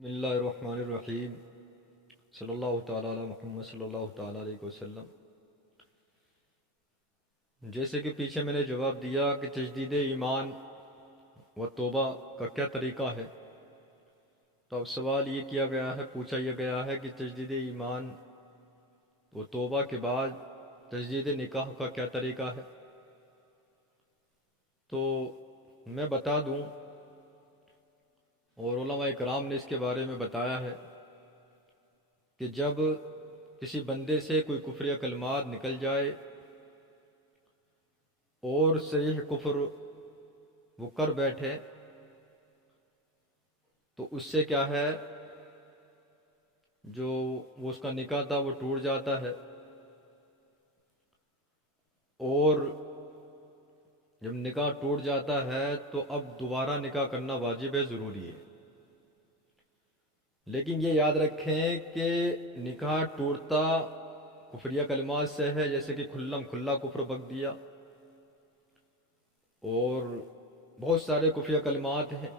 بسم اللہ الرحمن الرحیم صلی اللہ تعالیٰ علی محمد صلی اللہ تعالیٰ علیہ وسلم۔ جیسے کہ پیچھے میں نے جواب دیا کہ تجدید ایمان و توبہ کا کیا طریقہ ہے، تو اب سوال یہ کیا گیا ہے، پوچھا یہ گیا ہے کہ تجدید ایمان و توبہ کے بعد تجدید نکاح کا کیا طریقہ ہے۔ تو میں بتا دوں، اور علماء کرام نے اس کے بارے میں بتایا ہے کہ جب کسی بندے سے کوئی کفریہ کلمات نکل جائے اور صریح کفر وہ کر بیٹھے تو اس سے کیا ہے، جو وہ اس کا نکاح تھا وہ ٹوٹ جاتا ہے، اور جب نکاح ٹوٹ جاتا ہے تو اب دوبارہ نکاح کرنا واجب ہے، ضروری ہے۔ لیکن یہ یاد رکھیں کہ نکاح ٹوٹتا کفریہ کلمات سے ہے، جیسے کہ کھلم کھلا کفر بک دیا، اور بہت سارے کفریہ کلمات ہیں۔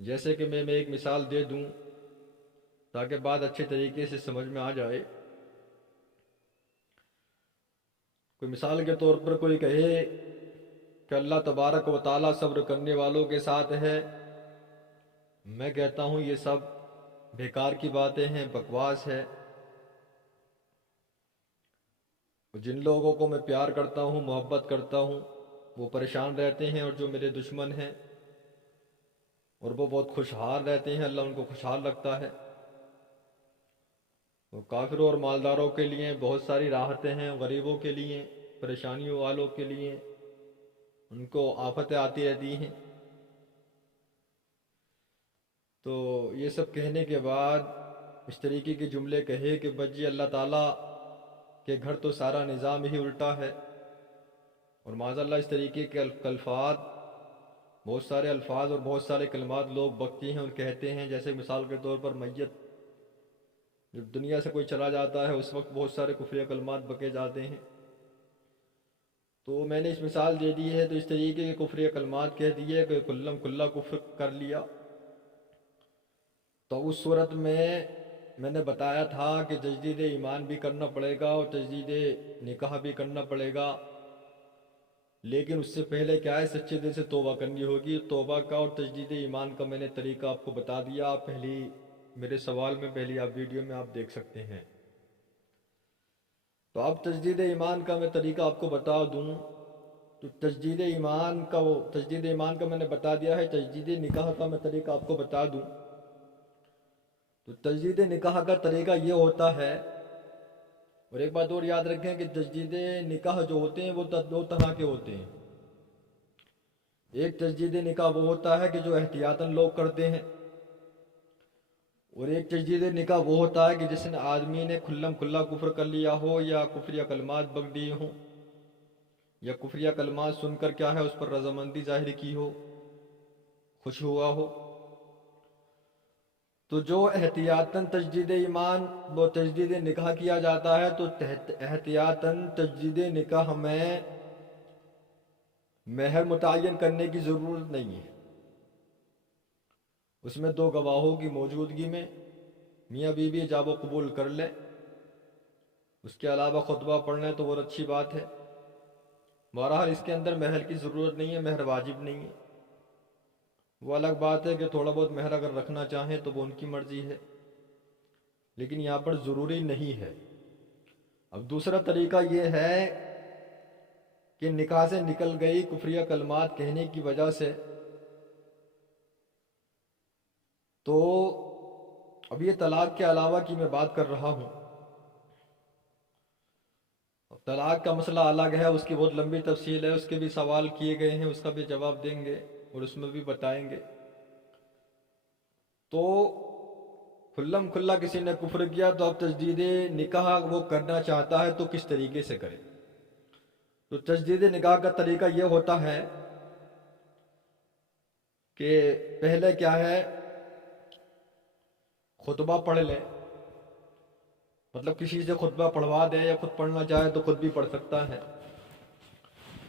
جیسے کہ میں ایک مثال دے دوں تاکہ بات اچھے طریقے سے سمجھ میں آ جائے۔ کوئی مثال کے طور پر کوئی کہے کہ اللہ تبارک و تعالیٰ صبر کرنے والوں کے ساتھ ہے، میں کہتا ہوں یہ سب بیکار کی باتیں ہیں، بکواس ہے۔ جن لوگوں کو میں پیار کرتا ہوں، محبت کرتا ہوں، وہ پریشان رہتے ہیں، اور جو میرے دشمن ہیں اور وہ بہت خوشحال رہتے ہیں، اللہ ان کو خوشحال رکھتا ہے۔ وہ کافروں اور مالداروں کے لیے بہت ساری راحتیں ہیں، غریبوں کے لیے، پریشانیوں والوں کے لیے ان کو آفتیں آتی رہتی ہیں۔ تو یہ سب کہنے کے بعد اس طریقے کے جملے کہے کہ بس جی اللہ تعالیٰ کے گھر تو سارا نظام ہی الٹا ہے، اور معاذ اللہ اس طریقے کے الفاظ، بہت سارے الفاظ اور بہت سارے کلمات لوگ بکتے ہیں اور کہتے ہیں۔ جیسے مثال کے طور پر میت جب دنیا سے کوئی چلا جاتا ہے اس وقت بہت سارے کفریہ کلمات بکے جاتے ہیں۔ تو میں نے اس مثال دے دی ہے، تو اس طریقے کے کفریہ کلمات کہہ دیے کہ کلم کھلا کفر کر لیا، تو اس صورت میں نے بتایا تھا کہ تجدید ایمان بھی کرنا پڑے گا اور تجدید نکاح بھی کرنا پڑے گا، لیکن اس سے پہلے کیا ہے، سچے دل سے توبہ کرنی ہوگی۔ توبہ کا اور تجدید ایمان کا میں نے طریقہ آپ کو بتا دیا، آپ پہلی میرے سوال میں، پہلی آپ ویڈیو میں آپ دیکھ سکتے ہیں۔ تو اب تجدید ایمان کا میں طریقہ آپ کو بتا دوں، تو تجدید ایمان کا میں نے بتا دیا ہے، تجدید نکاح کا میں طریقہ آپ کو بتا دوں۔ تو تجدید نکاح کا طریقہ یہ ہوتا ہے، اور ایک بات اور یاد رکھیں کہ تجدید نکاح جو ہوتے ہیں وہ دو طرح کے ہوتے ہیں۔ ایک تجدید نکاح وہ ہوتا ہے کہ جو احتیاطاً لوگ کرتے ہیں، اور ایک تجدید نکاح وہ ہوتا ہے کہ جس نے آدمی نے کھلم کھلا کفر کر لیا ہو، یا کفریہ کلمات بک دیے ہوں، یا کفریہ کلمات سن کر کیا ہے اس پر رضامندی ظاہر کی ہو، خوش ہوا ہو۔ تو جو احتیاطاً تجدید ایمان وہ تجدید نکاح کیا جاتا ہے، تو احتیاطاً تجدید نکاح میں مہر متعین کرنے کی ضرورت نہیں ہے۔ اس میں دو گواہوں کی موجودگی میں میاں بیوی ایجاب و قبول کر لیں، اس کے علاوہ خطبہ پڑھ لیں تو بہت اچھی بات ہے۔ بہرحال اس کے اندر مہر کی ضرورت نہیں ہے، مہر واجب نہیں ہے۔ وہ الگ بات ہے کہ تھوڑا بہت مہر اگر رکھنا چاہیں تو وہ ان کی مرضی ہے، لیکن یہاں پر ضروری نہیں ہے۔ اب دوسرا طریقہ یہ ہے کہ نکاح سے نکل گئی کفریہ کلمات کہنے کی وجہ سے، تو اب یہ طلاق کے علاوہ کی میں بات کر رہا ہوں۔ طلاق کا مسئلہ الگ ہے، اس کی بہت لمبی تفصیل ہے، اس کے بھی سوال کیے گئے ہیں، اس کا بھی جواب دیں گے اور اس میں بھی بتائیں گے۔ تو کھلم کھلا کسی نے کفر کیا، تو اب تجدید نکاح وہ کرنا چاہتا ہے تو کس طریقے سے کرے۔ تو تجدید نکاح کا طریقہ یہ ہوتا ہے کہ پہلے کیا ہے، خطبہ پڑھ لے، مطلب کسی سے خطبہ پڑھوا دے، یا خود پڑھنا چاہے تو خود بھی پڑھ سکتا ہے۔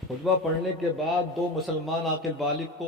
خطبہ پڑھنے کے بعد دو مسلمان عاقل بالغ کو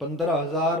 15,000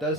10